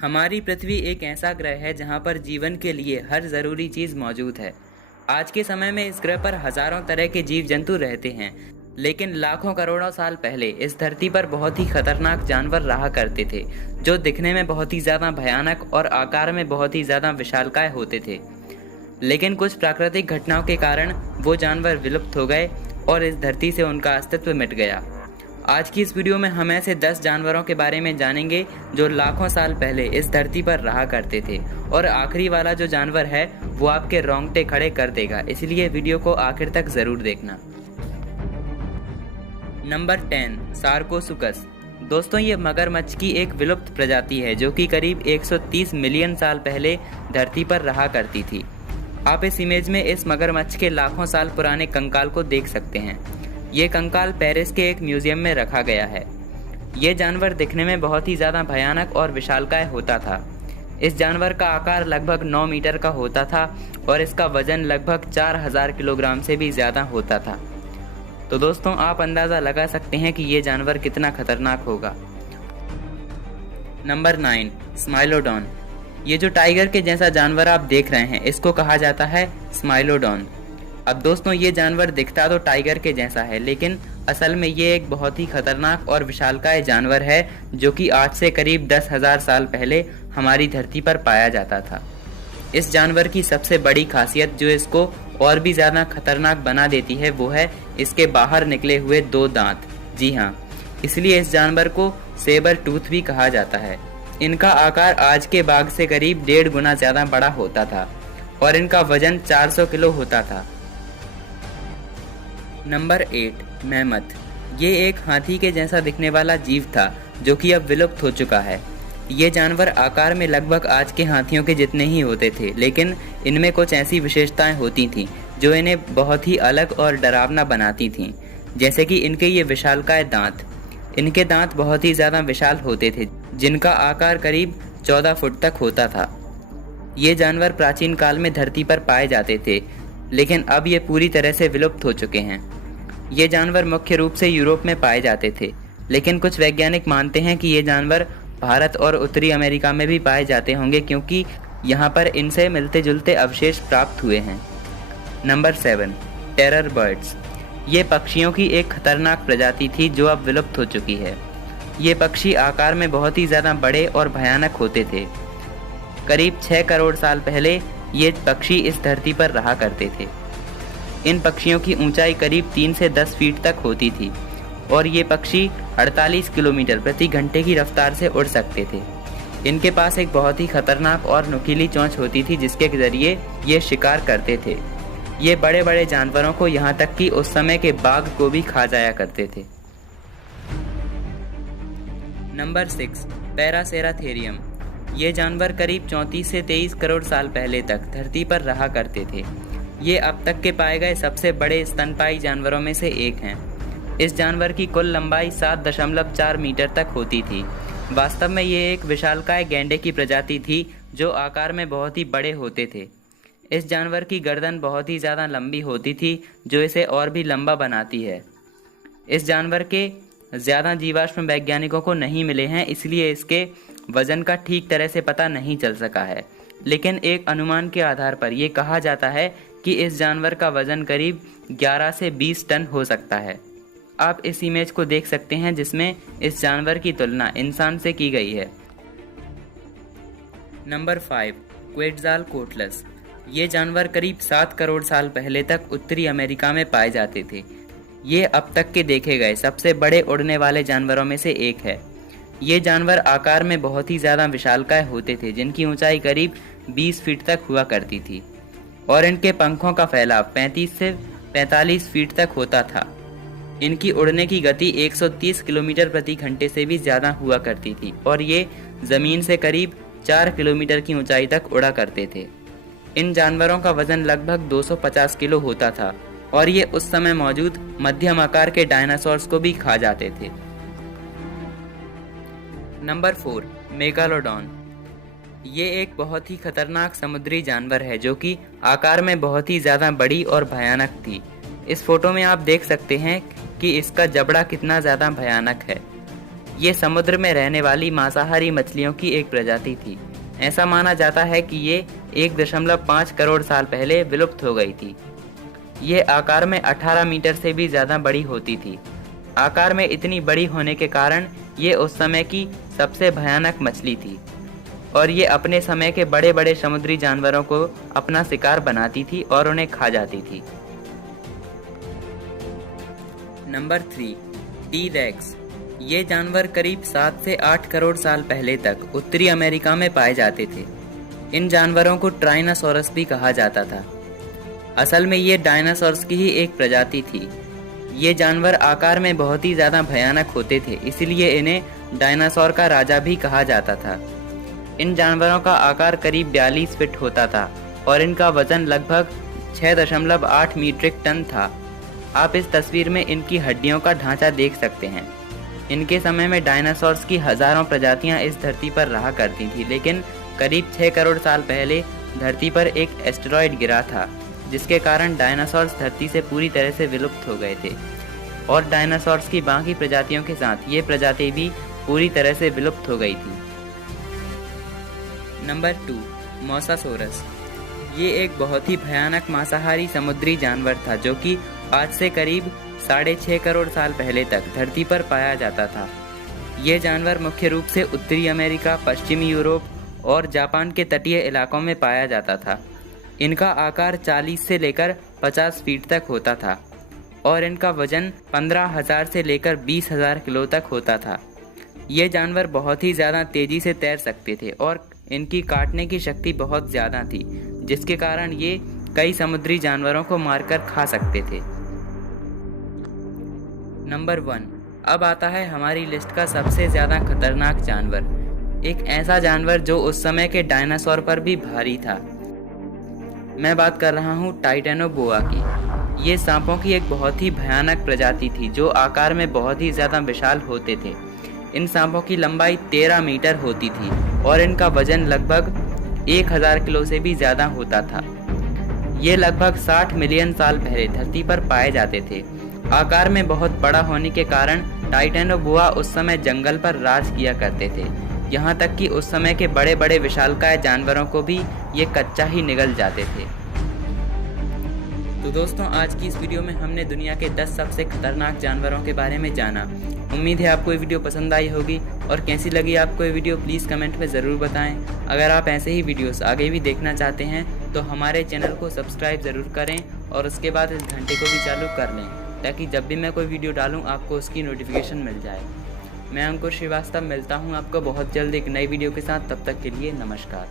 हमारी पृथ्वी एक ऐसा ग्रह है जहाँ पर जीवन के लिए हर ज़रूरी चीज़ मौजूद है। आज के समय में इस ग्रह पर हज़ारों तरह के जीव जंतु रहते हैं, लेकिन लाखों करोड़ों साल पहले इस धरती पर बहुत ही खतरनाक जानवर रहा करते थे, जो दिखने में बहुत ही ज़्यादा भयानक और आकार में बहुत ही ज़्यादा विशालकाय होते थे। लेकिन कुछ प्राकृतिक घटनाओं के कारण वो जानवर विलुप्त हो गए और इस धरती से उनका अस्तित्व मिट गया। आज की इस वीडियो में हम ऐसे 10 जानवरों के बारे में जानेंगे जो लाखों साल पहले इस धरती पर रहा करते थे, और आखिरी वाला जो जानवर है वो आपके रोंगटे खड़े कर देगा, इसलिए वीडियो को आखिर तक जरूर देखना। नंबर 10, सार्कोसुकस। दोस्तों, ये मगरमच्छ की एक विलुप्त प्रजाति है जो कि करीब 130 मिलियन साल पहले धरती पर रहा करती थी। आप इस इमेज में इस मगरमच्छ के लाखों साल पुराने कंकाल को देख सकते हैं। ये कंकाल पेरिस के एक म्यूजियम में रखा गया है। ये जानवर दिखने में बहुत ही ज़्यादा भयानक और विशालकाय होता था। इस जानवर का आकार लगभग 9 मीटर का होता था और इसका वजन लगभग 4000 किलोग्राम से भी ज़्यादा होता था। तो दोस्तों, आप अंदाज़ा लगा सकते हैं कि ये जानवर कितना खतरनाक होगा। नंबर 9, स्माइलोडॉन। ये जो टाइगर के जैसा जानवर आप देख रहे हैं, इसको कहा जाता है स्माइलोडॉन। अब दोस्तों, ये जानवर दिखता तो टाइगर के जैसा है, लेकिन असल में ये एक बहुत ही खतरनाक और विशालकाय जानवर है जो कि आज से करीब 10,000 साल पहले हमारी धरती पर पाया जाता था। इस जानवर की सबसे बड़ी खासियत जो इसको और भी ज़्यादा खतरनाक बना देती है वो है इसके बाहर निकले हुए 2 दांत। जी हाँ, इसलिए इस जानवर को सेबर टूथ भी कहा जाता है। इनका आकार आज के बाघ से करीब 1.5 गुना ज़्यादा बड़ा होता था और इनका वजन 400 किलो होता था। Number 8, mammoth. ये एक हाथी के जैसा दिखने वाला जीव था जो कि अब विलुप्त हो चुका है। ये जानवर आकार में लगभग आज के हाथियों के जितने ही होते थे, लेकिन इनमें कुछ ऐसी विशेषताएं होती थीं जो इन्हें बहुत ही अलग और डरावना बनाती थीं, जैसे कि इनके ये विशालकाय दांत। इनके दांत बहुत ही ज़्यादा विशाल होते थे, जिनका आकार करीब 14 फुट तक होता था। ये जानवर प्राचीन काल में धरती पर पाए जाते थे, लेकिन अब ये पूरी तरह से विलुप्त हो चुके हैं। ये जानवर मुख्य रूप से यूरोप में पाए जाते थे, लेकिन कुछ वैज्ञानिक मानते हैं कि ये जानवर भारत और उत्तरी अमेरिका में भी पाए जाते होंगे, क्योंकि यहाँ पर इनसे मिलते जुलते अवशेष प्राप्त हुए हैं। Number 7, terror birds. ये पक्षियों की एक खतरनाक प्रजाति थी जो अब विलुप्त हो चुकी है। ये पक्षी आकार में बहुत ही ज़्यादा बड़े और भयानक होते थे। करीब 6 करोड़ साल पहले ये पक्षी इस धरती पर रहा करते थे। इन पक्षियों की ऊंचाई करीब 3 से 10 फीट तक होती थी और ये पक्षी 48 किलोमीटर प्रति घंटे की रफ्तार से उड़ सकते थे। इनके पास एक बहुत ही खतरनाक और नुकीली चोंच होती थी जिसके जरिए ये शिकार करते थे। ये बड़े बड़े जानवरों को, यहाँ तक कि उस समय के बाघ को भी खा जाया करते थे। नंबर 6, पैरासेराथेरियम। ये जानवर करीब 34 से 23 करोड़ साल पहले तक धरती पर रहा करते थे। ये अब तक के पाए गए सबसे बड़े स्तनपायी जानवरों में से एक हैं। इस जानवर की कुल लंबाई 7.4 मीटर तक होती थी। वास्तव में ये एक विशालकाय गैंडे की प्रजाति थी जो आकार में बहुत ही बड़े होते थे। इस जानवर की गर्दन बहुत ही ज़्यादा लंबी होती थी जो इसे और भी लंबा बनाती है। इस जानवर के ज़्यादा जीवाश्म वैज्ञानिकों को नहीं मिले हैं, इसलिए इसके वजन का ठीक तरह से पता नहीं चल सका है, लेकिन एक अनुमान के आधार पर यह कहा जाता है कि इस जानवर का वजन करीब 11 से 20 टन हो सकता है। आप इस इमेज को देख सकते हैं जिसमें इस जानवर की तुलना इंसान से की गई है। नंबर 5, क्वेट्ज़ालकोट्लस। ये जानवर करीब 7 करोड़ साल पहले तक उत्तरी अमेरिका में पाए जाते थे। ये अब तक के देखे गए सबसे बड़े उड़ने वाले जानवरों में से एक है। ये जानवर आकार में बहुत ही ज़्यादा विशालकाय होते थे, जिनकी ऊंचाई करीब 20 फीट तक हुआ करती थी और इनके पंखों का फैलाव 35 से 45 फीट तक होता था। इनकी उड़ने की गति 130 किलोमीटर प्रति घंटे से भी ज़्यादा हुआ करती थी और ये ज़मीन से करीब 4 किलोमीटर की ऊंचाई तक उड़ा करते थे। इन जानवरों का वजन लगभग 250 किलो होता था और ये उस समय मौजूद मध्यम आकार के डायनासोर्स को भी खा जाते थे। Number 4, megalodon. ये एक बहुत ही खतरनाक समुद्री जानवर है जो कि आकार में बहुत ही ज़्यादा बड़ी और भयानक थी। इस फोटो में आप देख सकते हैं कि इसका जबड़ा कितना ज़्यादा भयानक है। ये समुद्र में रहने वाली मांसाहारी मछलियों की एक प्रजाति थी। ऐसा माना जाता है कि ये 1.5 करोड़ साल पहले विलुप्त हो गई थी। ये आकार में 18 मीटर से भी ज़्यादा बड़ी होती थी। आकार में इतनी बड़ी होने के कारण ये उस समय की सबसे भयानक मछली थी और ये अपने समय के बड़े बड़े समुद्री जानवरों को अपना शिकार बनाती थी और उन्हें खा जाती थी। Number 3, T-rex. ये जानवर करीब 7 से 8 करोड़ साल पहले तक उत्तरी अमेरिका में पाए जाते थे। इन जानवरों को ट्राइनासोरस भी कहा जाता था। असल में ये डायनासोरस की ही एक प्रजाति थी। ये जानवर आकार में बहुत ही ज़्यादा भयानक होते थे, इसलिए इन्हें डायनासोर का राजा भी कहा जाता था। इन जानवरों का आकार करीब 42 फीट होता था और इनका वजन लगभग 6.8 मीट्रिक टन था। आप इस तस्वीर में इनकी हड्डियों का ढांचा देख सकते हैं। इनके समय में डायनासोर्स की हजारों प्रजातियां इस धरती पर रहा करती थी, लेकिन करीब 6 करोड़ साल पहले धरती पर एक एस्टेरॉयड गिरा था, जिसके कारण डायनासोर्स धरती से पूरी तरह से विलुप्त हो गए थे और डायनासोर्स की बाकी प्रजातियों के साथ ये प्रजाति भी पूरी तरह से विलुप्त हो गई थी। Number 2, mosasaurus. ये एक बहुत ही भयानक मांसाहारी समुद्री जानवर था जो कि आज से करीब 6.5 करोड़ साल पहले तक धरती पर पाया जाता था। ये जानवर मुख्य रूप से उत्तरी अमेरिका, पश्चिमी यूरोप और जापान के तटीय इलाकों में पाया जाता था। इनका आकार 40 से लेकर 50 फीट तक होता था और इनका वजन 15,000 से लेकर 20,000 किलो तक होता था। ये जानवर बहुत ही ज़्यादा तेज़ी से तैर सकते थे और इनकी काटने की शक्ति बहुत ज़्यादा थी, जिसके कारण ये कई समुद्री जानवरों को मारकर खा सकते थे। नंबर 1, अब आता है हमारी लिस्ट का सबसे ज़्यादा खतरनाक जानवर, एक ऐसा जानवर जो उस समय के डायनासोर पर भी भारी था। मैं बात कर रहा हूँ टाइटेनोबोआ की। ये सांपों की एक बहुत ही भयानक प्रजाति थी जो आकार में बहुत ही ज़्यादा विशाल होते थे। इन सांपों की लंबाई 13 मीटर होती थी और इनका वजन लगभग 1000 किलो से भी ज़्यादा होता था। ये लगभग 60 मिलियन साल पहले धरती पर पाए जाते थे। आकार में बहुत बड़ा होने के कारण टाइटेनोबोआ उस समय जंगल पर राज किया करते थे। यहाँ तक कि उस समय के बड़े बड़े विशालकाय जानवरों को भी ये कच्चा ही निगल जाते थे। तो दोस्तों, आज की इस वीडियो में हमने दुनिया के 10 सबसे खतरनाक जानवरों के बारे में जाना। उम्मीद है आपको ये वीडियो पसंद आई होगी और कैसी लगी आपको ये वीडियो प्लीज़ कमेंट में ज़रूर बताएं। अगर आप ऐसे ही वीडियोस आगे भी देखना चाहते हैं तो हमारे चैनल को सब्सक्राइब ज़रूर करें और उसके बाद इस घंटे को भी चालू कर लें, ताकि जब भी मैं कोई वीडियो डालूं आपको उसकी नोटिफिकेशन मिल जाए। मैं अंकुर श्रीवास्तव मिलता हूं आपको बहुत जल्द एक नई वीडियो के साथ। तब तक के लिए नमस्कार।